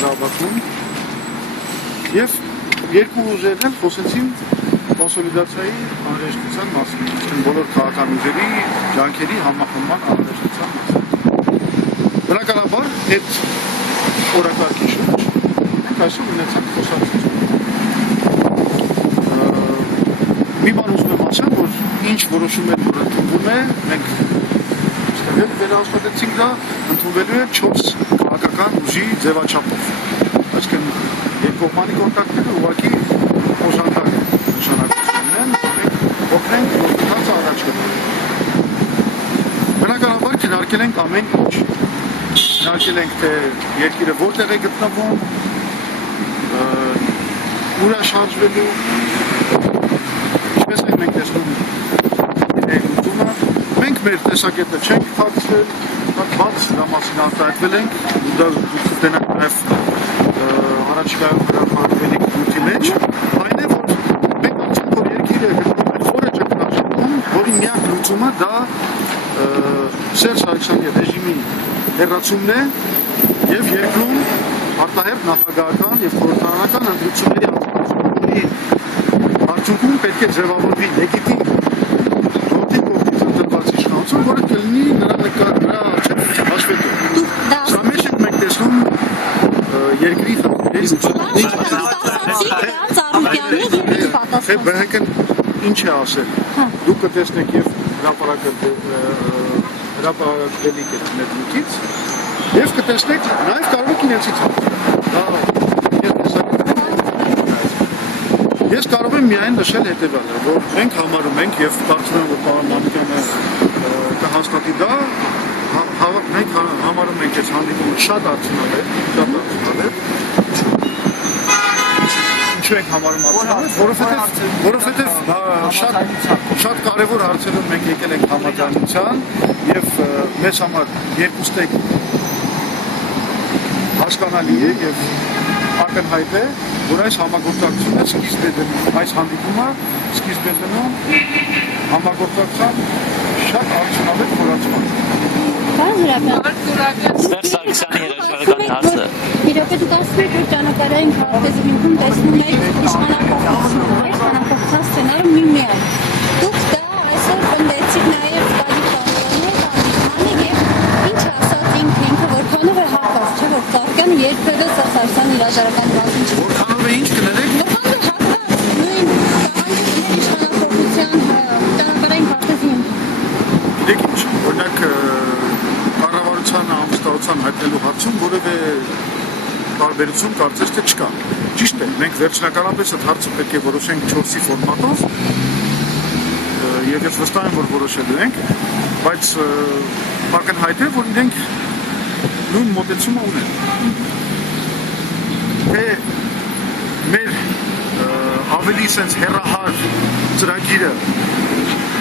հանրապետություն եւ երկու ուժերն էլ խոսեցին կոնսոլիդացիայի անհրաժեշտության մասին, բոլոր քաղաքական ուժերի ջանքերի համախմբման անհրաժեշտության մասին։ Բնականաբար այդ օրակարգի շուրջ մենք այսօր ունեցանք խոսակցություն։ Մի բան ուզում եմ ասել, որ ինչ որոշումներ որ ընդունվում է, մենք վերահսկվեցինք դա, ընդունվելու է 4 քաղաքական ուժի ձևաչափով։ Այսինքն երկկողմանի կոնտակտները ուղղակի օժանդակ նշանակություն ունեն, մենք օգնենք գործընթացը առաջ գնալ։ Բնականաբար քննարկել ենք ամեն ինչ։ Քննարկել ենք թե երկիրը որտեղ է գտնվում, ուր է շարժվելու, ինչպես են մենք տեսնում ներդրումը։ Մենք մեր տեսակետը չենք փակցրել, բաց դա մասին արտահայտվել ենք, դա կտենանք նաև առաջիկայում հրապարակվելիք նյութի մեջ, այն է, որ մենք ասում որ երկիրը գտնվում է խորը ճգնաժամում, որի միակ լուծումը դա Սերժ Սարգսյանի ռեժիմի հեռացումն է եւ երկրում արտահերթ նախագահական եւ խորհրդարանական ընտրությունների անցկացումների արդյունքում պետք է ձևավորվի լեգիտիմ որը կլինի նրա առաջև հաշվետու։ Սա մեջ ենք մենք տեսնում երկրի բնական ինչ է ասել։ Դուք կտեսնեք եւ հրապարակվելիք այդ ներդրումից եւ կտեսնեք նաեւ կարող եք ինեցից։ Ես կարող եմ միայն նշել հետեւյալը, որ մենք համարում ենք եւ կարծում եմ որ պարոն Մանուկյանը կհաստատի դա, մենք համարում ենք այս հանդիպումը շատ արդյունավետ։ Ինչու ենք համարում արդյունավետ, որովհետև շատ կարևոր հարցերում մենք եկել ենք համաձայնության եւ մեզ համար երկուստեք հասկանալի է եւ ակնհայտ է, որ այս համագործակցությունը սկիզբ է դնում, այս հանդիպումը սկիզբ է դնում համագործակցության շատ արդյունավետ խորացման։ Սերժ Սարգսյանի հրաժարականի հարցը։ Իրոք դուք ասում եք, որ ճանապարհային քարտեզի հիմքում տեսնում եք իշխանապահության սցենարը միմիայն։ Դուք դա այսօր պնդեցիք նաև Ստալին Պանոյանի հանդիպմանը եւ ինչ ասաց ինքը որքանով է հակված, չէ՞ որ Սարգսյանը երբևէ Սարգսյանի հրաժարականի մասին չի։ Որքանով է ինչ կներեք։ Որքանով է հակված նույն իշխանապահության ճանապարհային քարտեզի հիմքում։ Գիտեք ինչ, օրինակ կառավարության ամբողջական հայտնելու հարցում որևէ տարբերություն կարծես թե չկա։ Ճիշտ է, մենք վերջնականապես այդ հարցը պետք է որոշենք 4-ի ֆորմատով եւ ես վստահ եմ, որ որոշելու ենք, բայց ակնհայտ է, որ իրենք նույն մոտեցումը ունեն։ Թե մեր ավելի սենց հեռահար ծրագիրը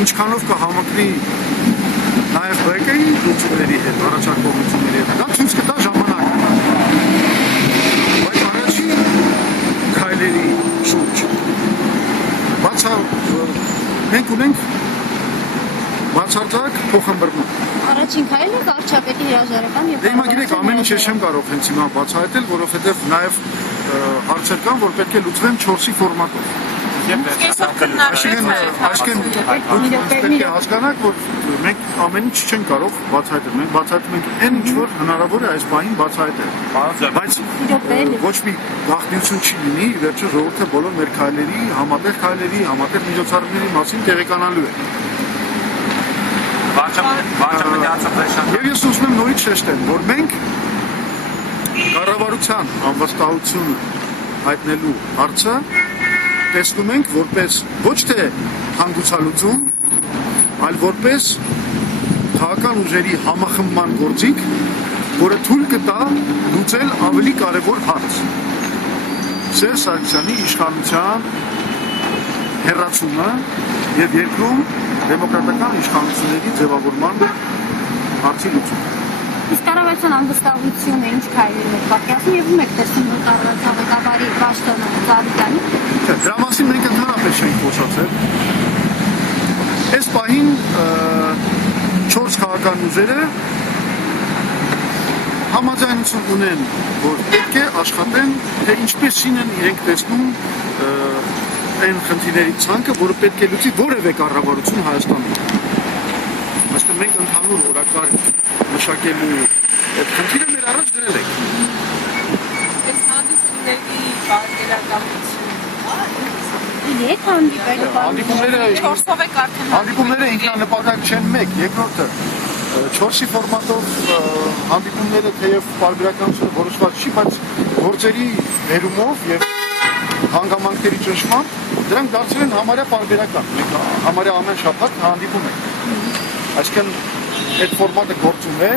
ինչքանով կհամընկնի նաև ԲԿ-ի լուծումների հետ, առաջարկող լուծումների հետ, դա ցույց կտա ժամանակը։ Բայց առաջին քայլերի շուրջ մենք ունենք բացարձակ փոխհմբռնում։ Առաջին քայլը վարչապետի հրաժարական եւ Հիմա գիտեք, ամեն ինչ ես չեմ կարող հենց հիմա բացահայտել, որովհետեւ նաև հարցեր կան, որ պետք է լուծվեն 4-ի ֆորմատով։ Այսինքն պետք է հասկանանք, որ մենք ամեն ինչ չենք կարող բացահայտել, մենք բացահայտում ենք այն ինչ որ հնարավոր է այս բանին բացահայտել, բայց ոչ մի գաղտնիություն չի լինի, վերջը ժողովուրդը բոլոր մեր քայլերի, համատեղ միջոցառումների մասին տեղեկանալու է։ Եվ ես ուզում եմ նորից շեշտել, որ մենք կառավարության անվստահություն հայտնելու հարցը տեսնում ենք որպես ոչ թե հանգուցալուծում, այլ որպես քաղաքական ուժերի համախմբման գործիք, որը թույլ կտա լուծել ավելի կարևոր հարց։ Սերժ Սարգսյանի իշխանության հեռացումը եւ երկրում դեմոկրատական իշխանությունների ձևավորման հարցի լուծումը։ Իսկ կառավարության անվստահությունը ինչ քայլեր է պատկերացնում եւ ում եք տեսնում որ կառավարի պաշտոնը Ծառուկյանի։ Դրա մասին մենք ընդհանրապես չենք խոսացել։ Այս պահին 4 քաղաքական ուժերը համաձայնություն ունեն, որ պետք է աշխատեն, թե ինչպեսին են իրենք տեսնում այն խնդիրների ցանկը, որը պետք է լուծի որևէ կառավարություն Հայաստանում։ Այսինքն մենք ընդհանուր օրակարգ մշակելու այդ խնդիրը մեր առաջ դրել ենք։ Այս հանդիպումների բարերարություն Երբ հանդիպել չորսով եք արդեն Հանդիպումները ինքնանպատակ չեն մեկ, երկրորդը 4-ի ֆորմատով հանդիպումները թեև պարբերականությունը որոշված չի, բայց գործերի վերումով եւ հանգամանքների ճնշմամբ դրանք դարձել են համարյա պարբերական։ Մենք համարյա ամեն շաբաթ հանդիպում ենք։ Այսինքն այդ ֆորմատը գործում է,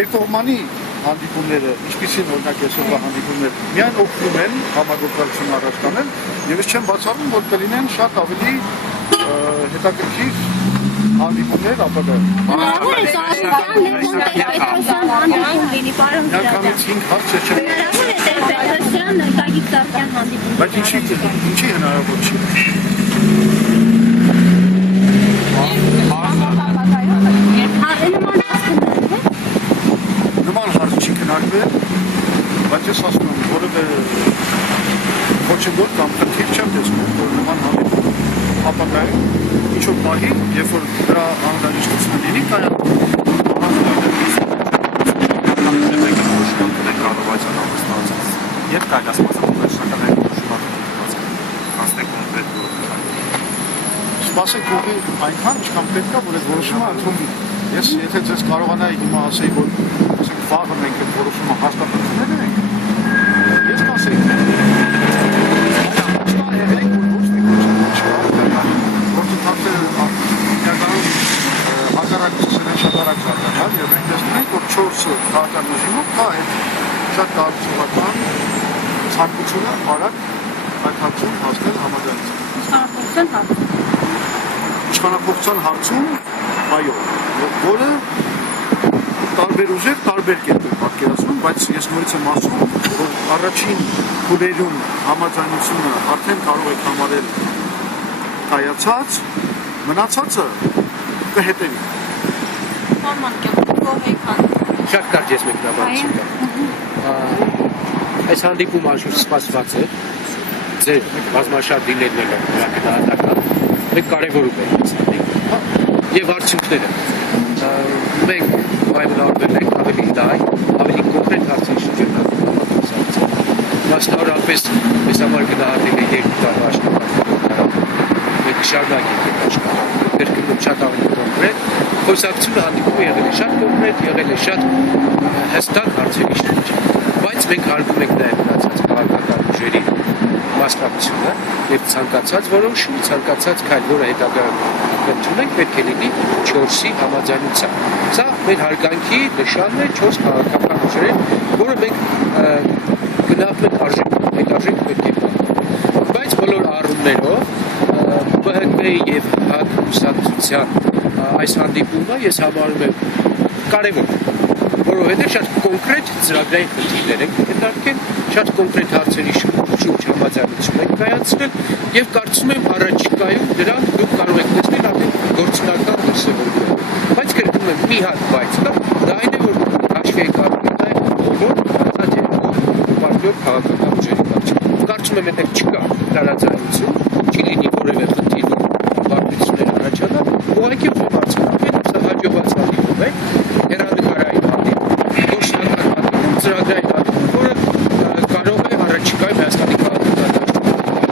երկկողմանի հանդիպումները, ինչպիսին օրինակ այսօրվա հանդիպումներ, միայն օգնում են համագործակցություն առաջ տանել, եւ ես չեմ բացառում, որ կլինեն շատ ավելի հետաքրքիր հանդիպումներ ապագայում։ Միանգամից 5 հարց չեմ։ Բայց ինչի հնարավոր չի։ Նման հարց չի քննարկվել, բայց ես ասում եմ, որևէ խոչընդոտ կամ խնդիր չեմ տեսնում, որ նման հանդիպում ապագայում ինչ-որ պահի, երբ որ դրա անհրաժեշտությունը լինի, Երբ կարելի է սպասել շնորհակալ սպասեք ուղի այնքան ինչքան պետք է, որ այդ որոշումը ընդունվի։ Ես եթե ձեզ կարողանայի հիմա ասեի, որ վաղը մենք այդ որոշումը հաստատություններ ենք, ես կասեի, եւ մենք տեսնում ենք, որ 4 քաղաքական ռեժիմով կա այդ շատ կարծիքական ցանկությունը արագ այդ հարցում հասնել համաձայնության։ Իշխանապողության հարցում, այո, որը տարբեր ուժեր տարբեր կերպով պատկերացնում, բայց ես նորից եմ ասում, որ առաջին փուլերում համաձայնությունը արդեն կարող եք համարել կայացած, մնացածը կհետևի։ Շատ կարճ ես մեկնաբանություն այս հանդիպումը անշուշտ սպասված է ձեր բազմաշատ դիներները գնահատական մենք կարևորում ենք այս հանդիպումը եւ արդյունքները մենք պայմանավորվել ենք ավելի լայն ավելի կոնկրետ հարցերի շրջանակում մասնավորապես ես համար գնահատել է 2 տարվա աշխատանքը մենք շարունակենք այդ աշխատանքը կրկնում շատ ավելի կոնկրետ խոսակցությունը հանդիպումը եղել է շատ կոնկրետ, եղել է շատ հստակ հարցերի շուրջ, բայց մենք հարգում ենք նաև մնացած քաղաքական ուժերի մասնակցությունը եւ ցանկացած որոշում, ցանկացած քայլ, որը հետագայում կընդունենք, պետք է լինի 4-ի համաձայնությամբ։ Սա մեր հարգանքի նշանն է 4 քաղաքական ուժերին, որը մենք գնահատում ենք արժեքով, այդ արժեքը պետք է բայց բոլոր առումներով ԲՀԿ-ի եւ ՀԱԿ կուսակցության այս հանդիպումը ես համարում եմ կարևոր, որովհետև շատ կոնկրետ ծրագրային խնդիրներ ենք քննարկել, շատ կոնկրետ հարցերի շուրջ համաձայնություն ենք կայացրել եւ կարծում եմ առաջիկայում դրան դուք կարող եք տեսնել արդեն գործնական դրսևորում։ Բայց կրկնում եմ մի հատ բայց կա, դա այն է, որ հաշվի եք առնում նաեւ բոլոր պարտիոտ քաղաքական ուժերի մեջ։ Կարծում եմ այդտեղ չկա տարածայնություն, չի լինի որևէ խնդիր, որ բարդություններ առաջանա, ուղղակի ուսումնասիրել սա հաջողված հանդիպում է, հեռանկարային հանդիպում, գործնական հանդիպում, ծրագրային հանդիպում, որը կարող է առաջիկայում Հայաստանի քաղաքական դաշտում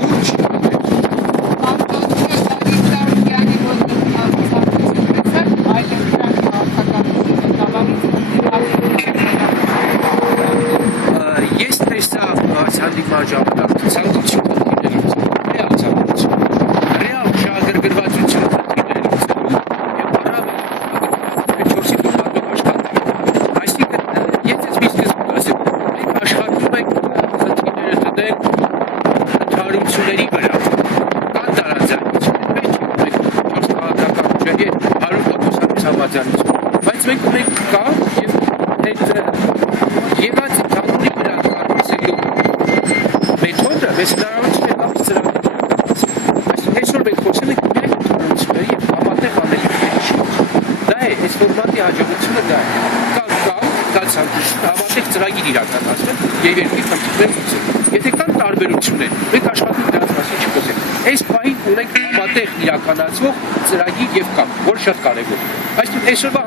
լուրջ ես տեսա այս հանդիպման ժամանակ ցանկություն խնդիրներից, ռեալ ցանկություն, ռեալ շահագրգռվածություն խնդիրներից եւ առավել 4-ի եւ երկրի խնդիրներ լուծել։ Եթե կան տարբերություններ, մենք աշխատում դրանց մասին չխոսենք։ Այս պահին ունենք համատեղ իրականացվող ծրագիր եւ կապ, որը շատ կարեւոր է։ Այսինքն այսօրվա